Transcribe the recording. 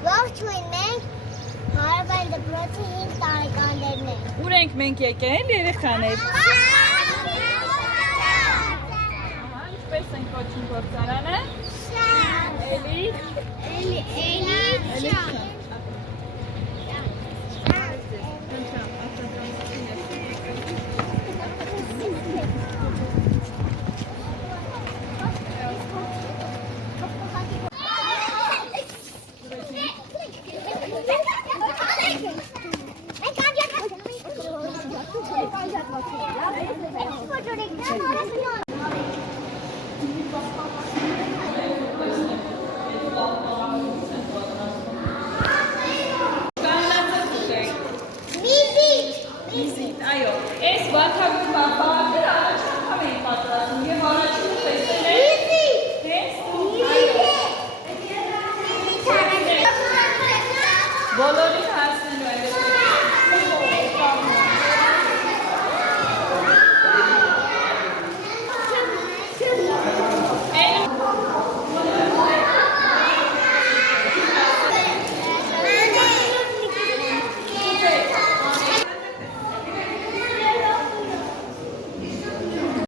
Ողջույն, մենք հարավային դպրոցի 5 տարեկաններն ենք։ Ուր ենք մենք եկել, երեխաներ։ Ինչպես ենք կոչում գործարանը։ Էլի։ Այո, այս վարքագույն բաղբաղակները առաջ անգամ էին պատրաստում և առաջինը տեսել եք հենց այո։ Բոլորին